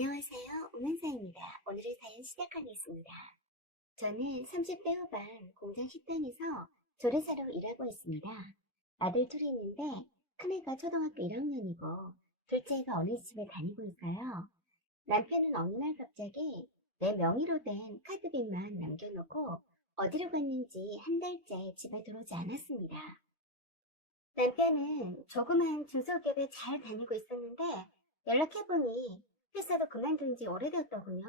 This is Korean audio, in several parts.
안녕하세요. 오만사입니다. 오늘의 사연 시작하겠습니다. 저는 30대 후반 공장 식당에서 조리사로 일하고 있습니다. 아들 둘이 있는데 큰애가 초등학교 1학년이고 둘째가 어린이집에 다니고 있어요. 남편은 어느 날 갑자기 내 명의로 된 카드빚만 남겨놓고 어디로 갔는지 한 달째 집에 들어오지 않았습니다. 남편은 조그만 중소기업에 잘 다니고 있었는데 연락해보니 회사도 그만둔 지 오래되었더군요.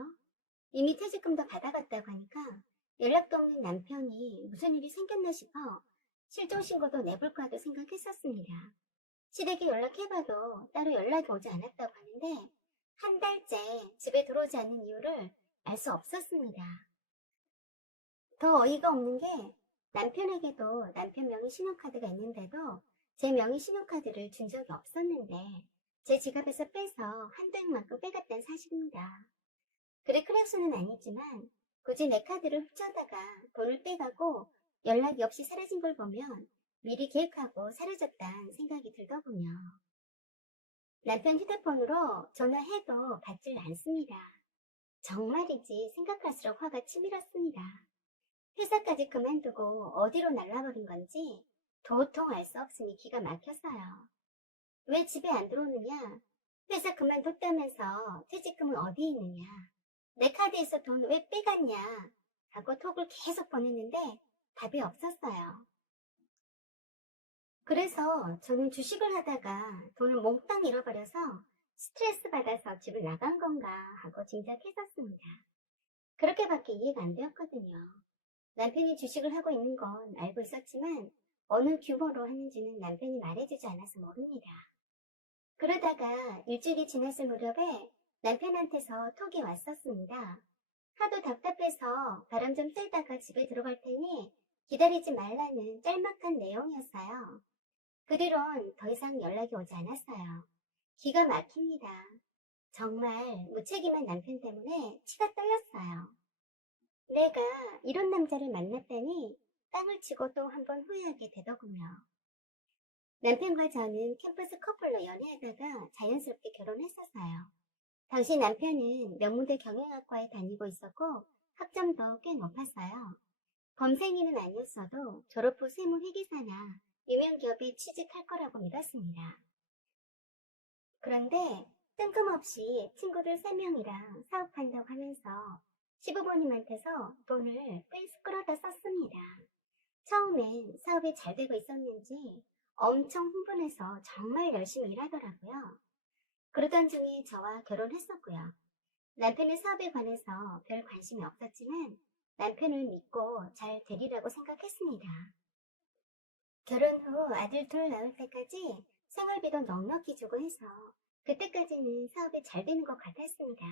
이미 퇴직금도 받아갔다고 하니까 연락도 없는 남편이 무슨 일이 생겼나 싶어 실종신고도 내볼까도 생각했었습니다. 시댁에 연락해봐도 따로 연락이 오지 않았다고 하는데 한 달째 집에 들어오지 않는 이유를 알 수 없었습니다. 더 어이가 없는 게 남편에게도 남편 명의 신용카드가 있는데도 제 명의 신용카드를 준 적이 없었는데 제 지갑에서 빼서 한도 액만큼 빼갔다는 사실입니다. 그리 큰 액수는 아니지만 굳이 내 카드를 훔쳐다가 돈을 빼가고 연락이 없이 사라진 걸 보면 미리 계획하고 사라졌다는 생각이 들더군요. 남편 휴대폰으로 전화해도 받질 않습니다. 정말이지 생각할수록 화가 치밀었습니다. 회사까지 그만두고 어디로 날라버린 건지 도통 알 수 없으니 기가 막혔어요. 왜 집에 안 들어오느냐? 회사 그만뒀다면서 퇴직금은 어디에 있느냐? 내 카드에서 돈 왜 빼갔냐? 하고 톡을 계속 보냈는데 답이 없었어요. 그래서 저는 주식을 하다가 돈을 몽땅 잃어버려서 스트레스 받아서 집을 나간 건가 하고 짐작했었습니다. 그렇게밖에 이해가 안 되었거든요. 남편이 주식을 하고 있는 건 알고 있었지만 어느 규모로 하는지는 남편이 말해주지 않아서 모릅니다. 그러다가 일주일이 지났을 무렵에 남편한테서 톡이 왔었습니다. 하도 답답해서 바람 좀 쐬다가 집에 들어갈 테니 기다리지 말라는 짤막한 내용이었어요. 그 뒤론 더 이상 연락이 오지 않았어요. 기가 막힙니다. 정말 무책임한 남편 때문에 치가 떨렸어요. 내가 이런 남자를 만났다니 땅을 치고 또 한 번 후회하게 되더군요. 남편과 저는 캠퍼스 커플로 연애하다가 자연스럽게 결혼했었어요. 당시 남편은 명문대 경영학과에 다니고 있었고 학점도 꽤 높았어요. 범생이는 아니었어도 졸업 후 세무회계사나 유명 기업에 취직할 거라고 믿었습니다. 그런데 뜬금없이 친구들 3명이랑 사업한다고 하면서 시부모님한테서 돈을 꽤 끌어다 썼습니다. 처음엔 사업이 잘 되고 있었는지 엄청 흥분해서 정말 열심히 일하더라고요. 그러던 중에 저와 결혼했었고요. 남편의 사업에 관해서 별 관심이 없었지만 남편을 믿고 잘 되리라고 생각했습니다. 결혼 후 아들 둘 낳을 때까지 생활비도 넉넉히 주고 해서 그때까지는 사업이 잘 되는 것 같았습니다.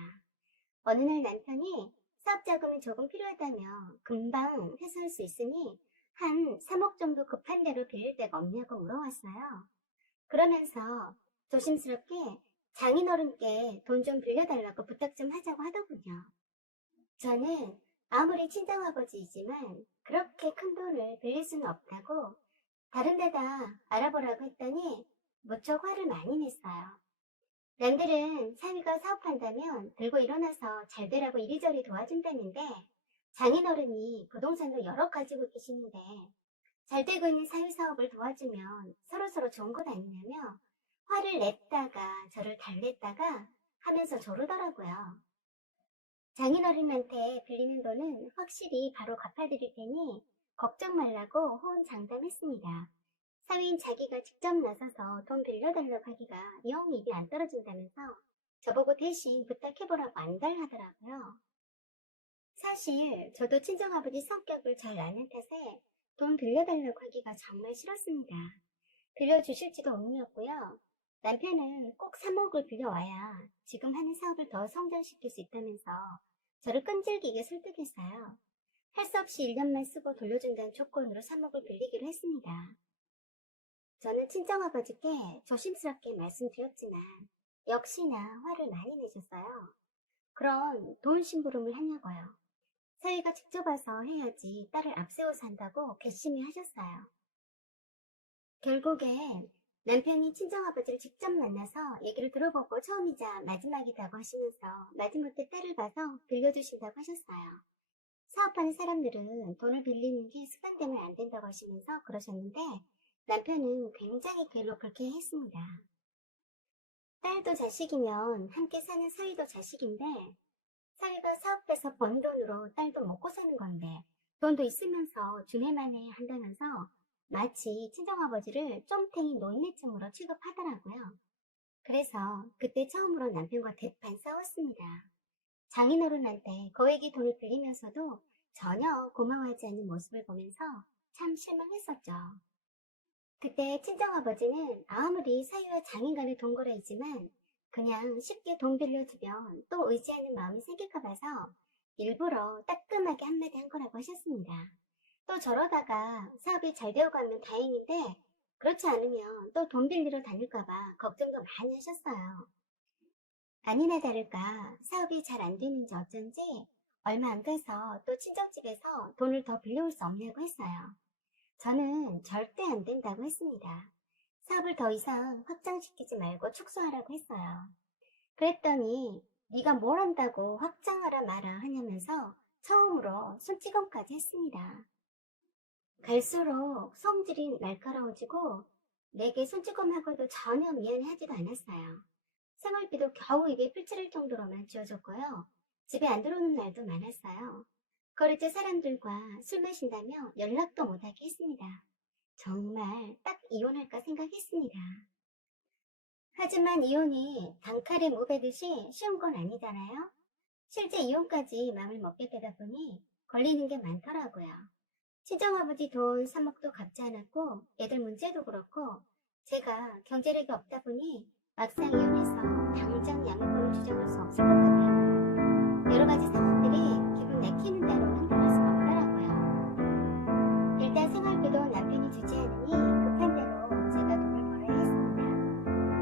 어느 날 남편이 사업 자금이 조금 필요하다며 금방 회수할 수 있으니 한 3억 정도 급한 대로 빌릴 데가 없냐고 물어왔어요. 그러면서 조심스럽게 장인어른께 돈 좀 빌려달라고 부탁 좀 하자고 하더군요. 저는 아무리 친정아버지이지만 그렇게 큰 돈을 빌릴 수는 없다고 다른 데다 알아보라고 했더니 무척 화를 많이 냈어요. 남들은 사위가 사업한다면 들고 일어나서 잘 되라고 이리저리 도와준다는데 장인어른이 부동산도 여러 가지고 계시는데 잘 되고 있는 사위 사업을 도와주면 서로서로 좋은 것 아니냐며 화를 냈다가 저를 달랬다가 하면서 조르더라고요. 장인어른한테 빌리는 돈은 확실히 바로 갚아드릴 테니 걱정 말라고 호언장담했습니다. 사위인 자기가 직접 나서서 돈 빌려달라고 하기가 영 입이 안 떨어진다면서 저보고 대신 부탁해보라고 안달하더라고요. 사실 저도 친정아버지 성격을 잘 아는 탓에 돈 빌려달라고 하기가 정말 싫었습니다. 빌려주실지도 의문이었고요. 남편은 꼭 3억을 빌려와야 지금 하는 사업을 더 성장시킬 수 있다면서 저를 끈질기게 설득했어요. 할 수 없이 1년만 쓰고 돌려준다는 조건으로 3억을 빌리기로 했습니다. 저는 친정아버지께 조심스럽게 말씀드렸지만 역시나 화를 많이 내셨어요. 그럼 돈 심부름을 하냐고요. 사위가 직접 와서 해야지 딸을 앞세워서 한다고 괘씸히 하셨어요. 결국엔 남편이 친정아버지를 직접 만나서 얘기를 들어보고 처음이자 마지막이라고 하시면서 마지못해 딸을 봐서 빌려주신다고 하셨어요. 사업하는 사람들은 돈을 빌리는 게 습관되면 안 된다고 하시면서 그러셨는데 남편은 굉장히 글로 그렇게 했습니다. 딸도 자식이면 함께 사는 사위도 자식인데 사위가 사업해서 번 돈으로 딸도 먹고 사는 건데 돈도 있으면서 주매만에 한다면서 마치 친정아버지를 쫌탱이 노인네증으로 취급하더라고요. 그래서 그때 처음으로 남편과 대판 싸웠습니다. 장인어른한테 거액의 돈을 빌리면서도 전혀 고마워하지 않는 모습을 보면서 참 실망했었죠. 그때 친정아버지는 아무리 사위와 장인 간의 동거래이지만 그냥 쉽게 돈 빌려주면 또 의지하는 마음이 생길까 봐서 일부러 따끔하게 한마디 한 거라고 하셨습니다. 또 저러다가 사업이 잘 되어가면 다행인데 그렇지 않으면 또 돈 빌리러 다닐까 봐 걱정도 많이 하셨어요. 아니나 다를까 사업이 잘 안 되는지 어쩐지 얼마 안 가서 또 친정집에서 돈을 더 빌려올 수 없냐고 했어요. 저는 절대 안 된다고 했습니다. 사업을 더 이상 확장시키지 말고 축소하라고 했어요. 그랬더니 네가 뭘 한다고 확장하라 마라 하냐면서 처음으로 손찌검까지 했습니다. 갈수록 성질이 날카로워지고 내게 손찌검하고도 전혀 미안해하지도 않았어요. 생활비도 겨우 입에 풀칠할 정도로만 지어줬고요. 집에 안 들어오는 날도 많았어요. 거리째 사람들과 술 마신다며 연락도 못하게 했습니다. 정말 딱 이혼할까 생각했습니다. 하지만 이혼이 단칼에 무배듯이 쉬운 건 아니잖아요. 실제 이혼까지 마음을 먹게 되다 보니 걸리는 게 많더라고요. 친정아버지 돈 3억도 갚지 않았고 애들 문제도 그렇고 제가 경제력이 없다 보니 막상 이혼해서 당장 양육권을 주장할 수 없을 것 같아요. 여러 가지 상황들이 기분 내키는 대로 흔들릴 수가 없더라고요. 일단 생활비도 남편이 주지 않으니 급한 대로 제가 돈을 벌어야 했습니다.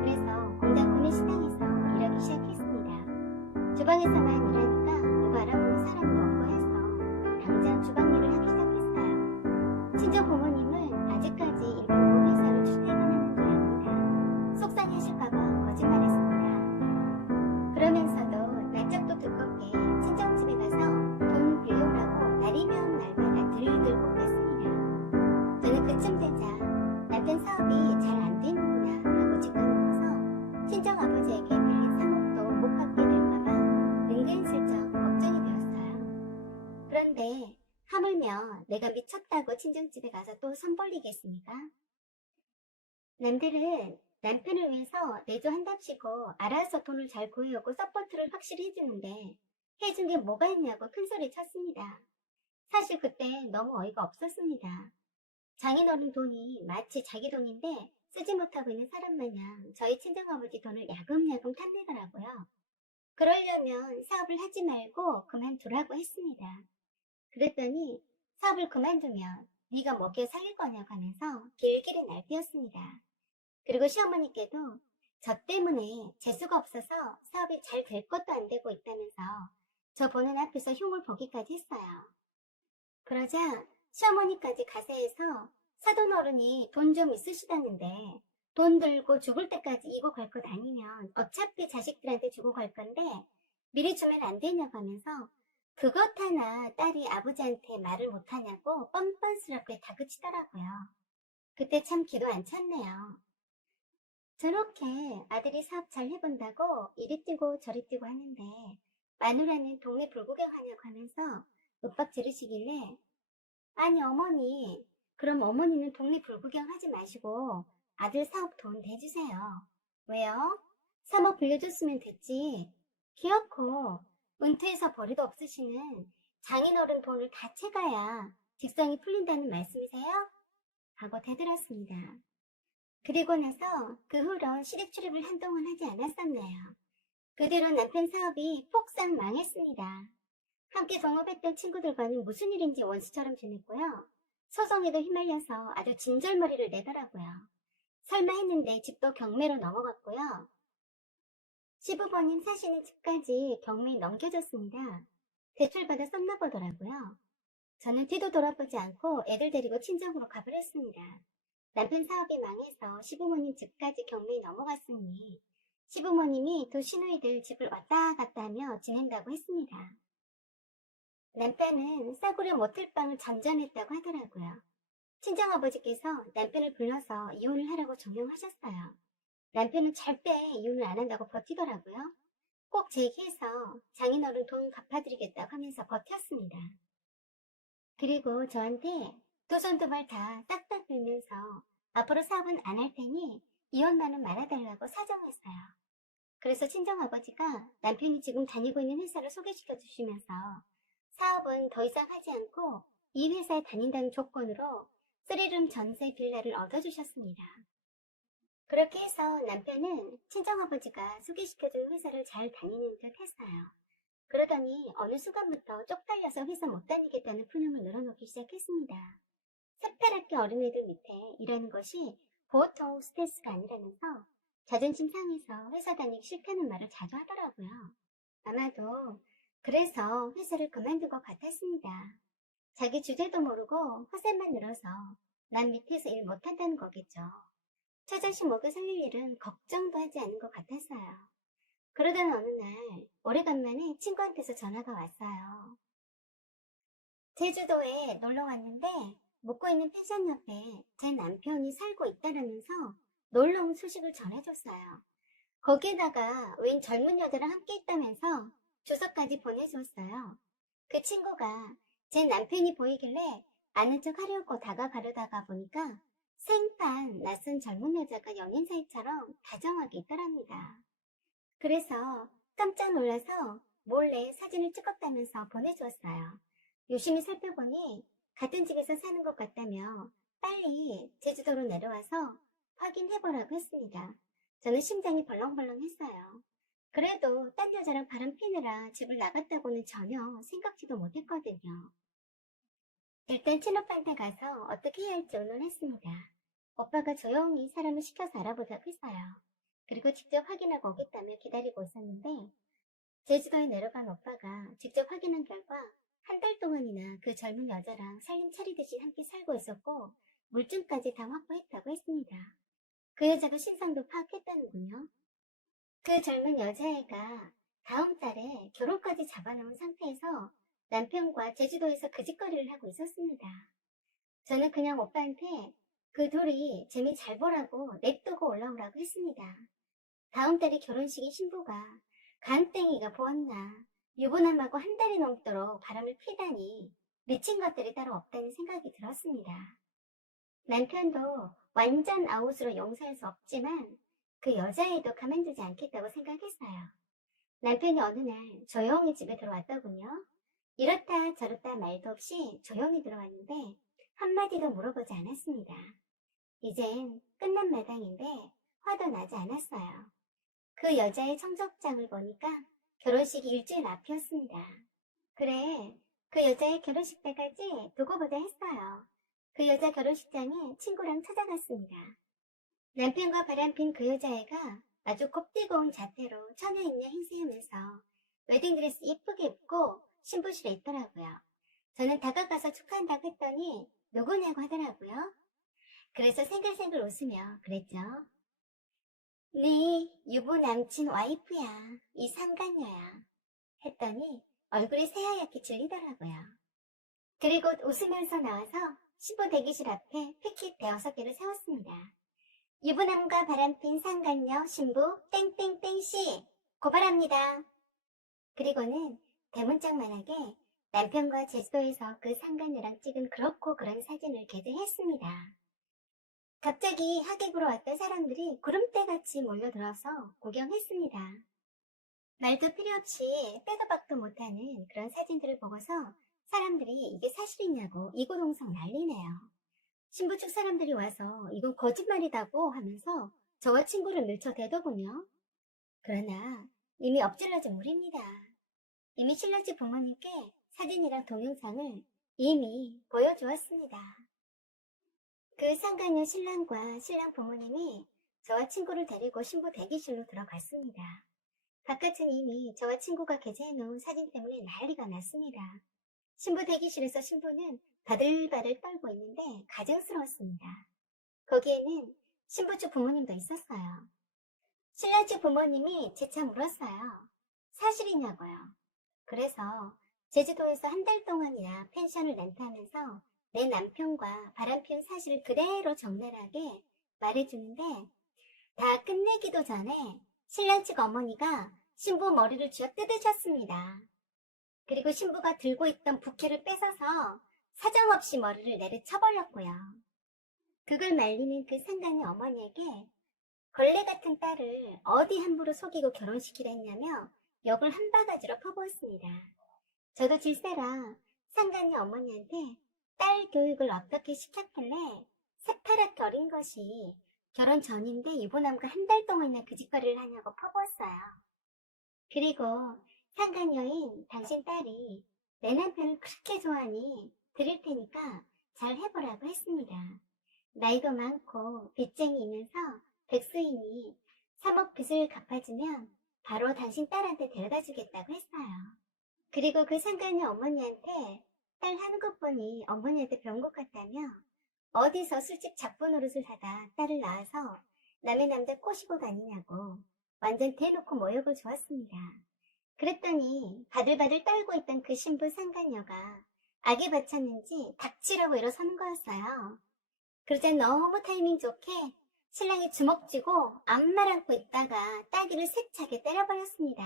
그래서 공장 구내 시장에서 일하기 시작했습니다. 주방에서만 일하니까 누가 알아보는 사람도 없고 해서 당장 주방 일을 하기 시작했어요. 친정 부모님은 아직까지 일반 모회사로 출퇴근하는 줄 압니다. 속상해하실까봐 거짓말했습니다. 그러면서도 날짝도 두껍게 친정집에 가서 돈 빌려오라고 날이면 날마다 들들 볶았습니다. 저는 그쯤 되자 남편 사업이 잘 안 되는구나 하고 직감하면서 친정아버지에게 빌린 3억도 못 갚게 될까봐 은근슬쩍 걱정이 되었어요. 그런데 하물며 내가 미쳤다고 친정집에 가서 또 손 벌리겠습니까? 남들은 남편을 위해서 내조한답시고 알아서 돈을 잘 구해오고 서포트를 확실히 해주는데 해준 게 뭐가 있냐고 큰소리 쳤습니다. 사실 그때 너무 어이가 없었습니다. 장인어른 돈이 마치 자기 돈인데 쓰지 못하고 있는 사람 마냥 저희 친정아버지 돈을 야금야금 탐내더라고요. 그러려면 사업을 하지 말고 그만두라고 했습니다. 그랬더니 사업을 그만두면 네가 먹여 살릴 거냐고 하면서 길길이 날뛰었습니다. 그리고 시어머니께도 저 때문에 재수가 없어서 사업이 잘 될 것도 안 되고 있다면서 저 보는 앞에서 흉을 보기까지 했어요. 그러자 시어머니까지 가세해서 사돈어른이 돈 좀 있으시다는데 돈 들고 죽을 때까지 이고 갈 것 아니면 어차피 자식들한테 주고 갈 건데 미리 주면 안 되냐고 하면서 그것 하나 딸이 아버지한테 말을 못하냐고 뻔뻔스럽게 다그치더라고요. 그때 참 기도 안 찼네요. 저렇게 아들이 사업 잘 해본다고 이리 뛰고 저리 뛰고 하는데 마누라는 동네 불구경 하냐고 하면서 윽박 지르시길래 아니 어머니 그럼 어머니는 동네 불구경 하지 마시고 아들 사업 돈 대주세요. 왜요? 3억 빌려줬으면 됐지. 기어코 은퇴해서 벌이도 없으시는 장인어른 돈을 다 채가야 직성이 풀린다는 말씀이세요? 하고 대들었습니다. 그리고 나서 그 후로 시댁 출입을 한동안 하지 않았었네요. 그대로 남편 사업이 폭삭 망했습니다. 함께 동업했던 친구들과는 무슨 일인지 원수처럼 지냈고요. 소송에도 휘말려서 아주 진절머리를 내더라고요. 설마 했는데 집도 경매로 넘어갔고요. 시부모님 사시는 집까지 경매에 넘겨졌습니다. 대출받아 썼나 보더라고요. 저는 뒤도 돌아보지 않고 애들 데리고 친정으로 가버렸습니다. 남편 사업이 망해서 시부모님 집까지 경매에 넘어갔으니 시부모님이 두 시누이들 집을 왔다 갔다 하며 지낸다고 했습니다. 남편은 싸구려 모텔방을 전전했다고 하더라고요. 친정아버지께서 남편을 불러서 이혼을 하라고 종용하셨어요. 남편은 절대 이혼을 안 한다고 버티더라고요. 꼭 제기해서 장인어른 돈 갚아드리겠다고 하면서 버텼습니다. 그리고 저한테 두 손 두 발 다 딱딱 빌면서 앞으로 사업은 안 할 테니 이혼만은 말아달라고 사정했어요. 그래서 친정아버지가 남편이 지금 다니고 있는 회사를 소개시켜 주시면서 사업은 더 이상 하지 않고 이 회사에 다닌다는 조건으로 3룸 전세 빌라를 얻어주셨습니다. 그렇게 해서 남편은 친정아버지가 소개시켜준 회사를 잘 다니는 듯 했어요. 그러더니 어느 순간부터 쪽팔려서 회사 못 다니겠다는 푸념을 늘어놓기 시작했습니다. 새파랗게 어린애들 밑에 일하는 것이 보통 스트레스가 아니라면서 자존심 상해서 회사 다니기 싫다는 말을 자주 하더라고요. 아마도 그래서 회사를 그만둔 것 같았습니다. 자기 주제도 모르고 허세만 늘어서 남 밑에서 일 못한다는 거겠죠. 처자식 먹여 살릴 일은 걱정도 하지 않은 것 같았어요. 그러던 어느 날 오래간만에 친구한테서 전화가 왔어요. 제주도에 놀러 왔는데 묵고 있는 펜션 옆에 제 남편이 살고 있다라면서 놀라운 소식을 전해줬어요. 거기에다가 웬 젊은 여자랑 함께 있다면서 주소까지 보내줬어요. 그 친구가 제 남편이 보이길래 아는 척 하려고 다가가려다가 보니까 생판 낯선 젊은 여자가 연인 사이처럼 다정하게 있더랍니다. 그래서 깜짝 놀라서 몰래 사진을 찍었다면서 보내주었어요. 유심히 살펴보니 같은 집에서 사는 것 같다며 빨리 제주도로 내려와서 확인해보라고 했습니다. 저는 심장이 벌렁벌렁 했어요. 그래도 딴 여자랑 바람 피느라 집을 나갔다고는 전혀 생각지도 못했거든요. 일단 친오빠한테 가서 어떻게 해야 할지 의논했습니다. 오빠가 조용히 사람을 시켜서 알아보자고 했어요. 그리고 직접 확인하고 오겠다며 기다리고 있었는데 제주도에 내려간 오빠가 직접 확인한 결과 한 달 동안이나 그 젊은 여자랑 살림 차리듯이 함께 살고 있었고 물증까지 다 확보했다고 했습니다. 그 여자가 신상도 파악했다는군요. 그 젊은 여자애가 다음 달에 결혼까지 잡아놓은 상태에서 남편과 제주도에서 그 짓거리를 하고 있었습니다. 저는 그냥 오빠한테 그 둘이 재미 잘 보라고 냅두고 올라오라고 했습니다. 다음 달에 결혼식인 신부가 간땡이가 보았나 유부남하고 한 달이 넘도록 바람을 피다니 미친 것들이 따로 없다는 생각이 들었습니다. 남편도 완전 아웃으로 용서할 수 없지만 그 여자애도 가만두지 않겠다고 생각했어요. 남편이 어느 날 조용히 집에 들어왔더군요. 이렇다 저렇다 말도 없이 조용히 들어왔는데 한마디도 물어보지 않았습니다. 이젠 끝난 마당인데 화도 나지 않았어요. 그 여자의 청첩장을 보니까 결혼식이 일주일 앞이었습니다. 그래, 그 여자의 결혼식 때까지 두고 보자 했어요. 그 여자 결혼식장에 친구랑 찾아갔습니다. 남편과 바람핀 그 여자애가 아주 곱디고 온 자태로 처녀인냐 행세하면서 웨딩드레스 이쁘게 입고 신부실에 있더라고요. 저는 다가가서 축하한다고 했더니 누구냐고 하더라고요. 그래서 생글생글 웃으며 그랬죠. 네 유부 남친 와이프야. 이 상간녀야. 했더니 얼굴이 새하얗게 질리더라고요. 그리고 웃으면서 나와서 신부 대기실 앞에 패킷 대여섯 개를 세웠습니다. 유부남과 바람핀 상간녀 신부 땡땡땡씨 고발합니다. 그리고는 대문짝만하게 남편과 제주도에서 그 상간녀랑 찍은 그렇고 그런 사진을 게재했습니다. 갑자기 하객으로 왔던 사람들이 구름대같이 몰려들어서 구경했습니다. 말도 필요 없이 빼도 박도 못하는 그런 사진들을 보고서 사람들이 이게 사실이냐고 이고동성 난리네요. 신부 측 사람들이 와서 이건 거짓말이다고 하면서 저와 친구를 밀쳐대더군요. 그러나 이미 엎질러진 물입니다. 이미 신랑집 부모님께 사진이랑 동영상을 이미 보여주었습니다. 그 상간녀 신랑과 신랑 부모님이 저와 친구를 데리고 신부 대기실로 들어갔습니다. 바깥은 이미 저와 친구가 게재해놓은 사진 때문에 난리가 났습니다. 신부 대기실에서 신부는 바들바들 떨고 있는데 가증스러웠습니다. 거기에는 신부 측 부모님도 있었어요. 신랑 측 부모님이 재차 물었어요. 사실이냐고요. 그래서 제주도에서 한 달 동안이나 펜션을 렌트하면서 내 남편과 바람피운 사실을 그대로 적나라하게 말해주는데 다 끝내기도 전에 신랑 측 어머니가 신부 머리를 쥐어 뜯으셨습니다. 그리고 신부가 들고 있던 부케를 뺏어서 사정없이 머리를 내려쳐버렸고요. 그걸 말리는 그 상간의 어머니에게 걸레 같은 딸을 어디 함부로 속이고 결혼시키려 했냐며 욕을 한 바가지로 퍼부었습니다. 저도 질세라 상간의 어머니한테 딸 교육을 어떻게 시켰길래 새파랗게 어린 것이 결혼 전인데 유부남과 한 달 동안이나 그 짓거리를 하냐고 퍼부었어요. 그리고 상간 여인 당신 딸이 내 남편을 그렇게 좋아하니 드릴 테니까 잘 해보라고 했습니다. 나이도 많고 빚쟁이이면서 백수이니 3억 빚을 갚아주면 바로 당신 딸한테 데려다 주겠다고 했어요. 그리고 그 상간의 어머니한테 딸 하는 것 보니 어머니한테 배운 것 같다며 어디서 술집 작부 노릇을 하다 딸을 낳아서 남의 남자 꼬시고 다니냐고 완전 대놓고 모욕을 주었습니다. 그랬더니 바들바들 떨고 있던 그 신부 상간녀가 악에 바쳤는지 닥치라고 일어서는 거였어요. 그러자 너무 타이밍 좋게 신랑이 주먹 쥐고 앞말 안고 있다가 따귀를 세차게 때려버렸습니다.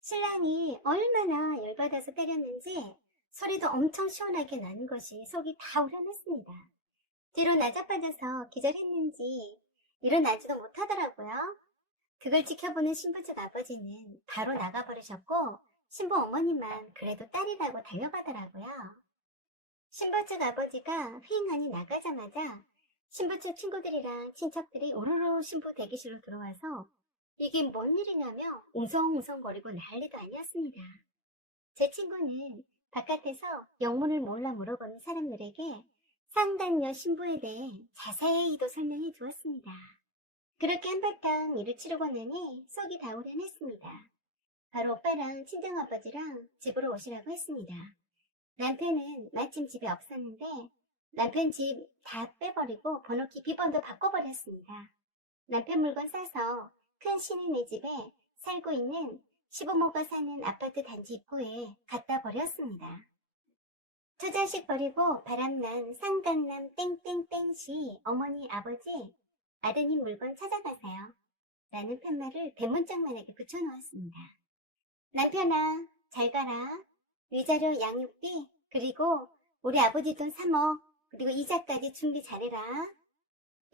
신랑이 얼마나 열받아서 때렸는지 소리도 엄청 시원하게 나는 것이 속이 다 우려냈습니다. 뒤로 나자빠져서 기절했는지 일어나지도 못하더라고요. 그걸 지켜보는 신부 측 아버지는 바로 나가버리셨고 신부 어머니만 그래도 딸이라고 달려가더라고요. 신부 측 아버지가 휘잉하니 나가자마자 신부 측 친구들이랑 친척들이 오로로 신부 대기실로 들어와서 이게 뭔 일이냐며 웅성웅성거리고 난리도 아니었습니다. 제 친구는 바깥에서 영문을 몰라 물어보는 사람들에게 상간녀 신부에 대해 자세히도 설명해 주었습니다. 그렇게 한바탕 일을 치르고 나니 속이 다 우려냈습니다. 바로 오빠랑 친정아버지랑 집으로 오시라고 했습니다. 남편은 마침 집에 없었는데 남편 집 다 빼버리고 번호키 비번도 바꿔버렸습니다. 남편 물건 싸서 큰 시내네 집에 살고 있는 시부모가 사는 아파트 단지 입구에 갖다 버렸습니다. 투자식 버리고 바람난 상간남 땡땡땡씨 어머니 아버지 아드님 물건 찾아가세요. 라는 팻말을 대문짝만하게 붙여놓았습니다. 남편아 잘 가라. 위자료 양육비 그리고 우리 아버지 돈 3억 그리고 이자까지 준비 잘해라.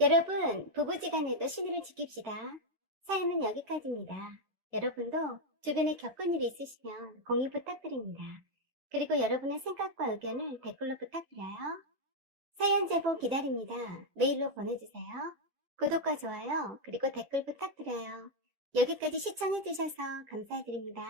여러분 부부지간에도 신의를 지킵시다. 사연은 여기까지입니다. 여러분도 주변에 겪은 일이 있으시면 공유 부탁드립니다. 그리고 여러분의 생각과 의견을 댓글로 부탁드려요. 사연 제보 기다립니다. 메일로 보내주세요. 구독과 좋아요 그리고 댓글 부탁드려요. 여기까지 시청해주셔서 감사드립니다.